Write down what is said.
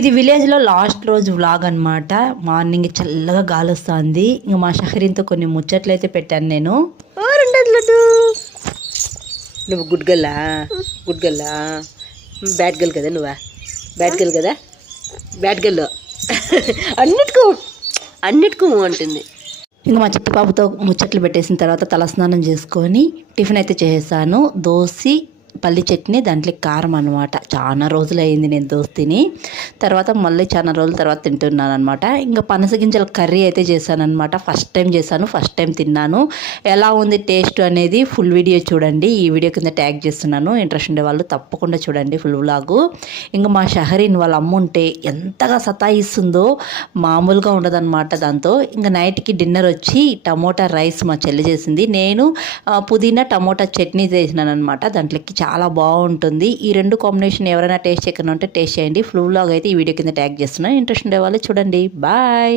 ఇది విలేజ్లో లాస్ట్ రోజు వ్లాగ్ అనమాట. మార్నింగ్ చల్లగా గాలి వస్తుంది. ఇంకా మా షహరీన్తో కొన్ని ముచ్చట్లు అయితే పెట్టాను నేను. నువ్వు గుడ్ గల్లా బ్యాడ్ గర్ల్ కదా, నువ్వా బ్యాడ్ గర్ల్ కదా, బ్యాడ్ గర్ల్ అన్నిటికూ ఉంటుంది. ఇంకా మా చిట్టి పాపతో ముచ్చట్లు పెట్టేసిన తర్వాత తలస్నానం చేసుకొని టిఫిన్ అయితే చేసేసాను. దోశ పల్లి చట్నీ, దాంట్లో కారం అనమాట. చాలా రోజులు అయింది నేను దోశ తిని. తర్వాత మళ్ళీ చాలా రోజుల తర్వాత తింటున్నాను అనమాట. ఇంకా పనస గింజల కర్రీ అయితే చేశాను అనమాట. ఫస్ట్ టైం చేశాను, ఫస్ట్ టైం తిన్నాను. ఎలా ఉంది టేస్ట్ అనేది ఫుల్ వీడియో చూడండి. ఈ వీడియో కింద ట్యాగ్ చేస్తున్నాను. ఇంట్రెస్ట్ ఉండే వాళ్ళు తప్పకుండా చూడండి ఫుల్ వ్లాగు. ఇంకా మా షహరీన్ వాళ్ళ అమ్మ ఉంటే ఎంతగా సతాయిస్తుందో మామూలుగా ఉండదన్నమాట. దాంతో ఇంకా నైట్కి డిన్నర్ వచ్చి టమోటా రైస్ మా చెల్లి చేసింది. నేను పుదీనా టమోటా చట్నీ చేసినాను అనమాట. దాంట్లోకి చాలా బాగుంటుంది. ఈ రెండు కాంబినేషన్ ఎవరైనా టేస్ట్ చేయకుండా ఉంటే టేస్ట్ చేయండి. ఫుల్ వ్లాగ్ అయితే ఈ వీడియో కింద ట్యాగ్ చేస్తున్నాను. ఇంట్రెస్ట్ ఉండే వాళ్ళు చూడండి. బాయ్.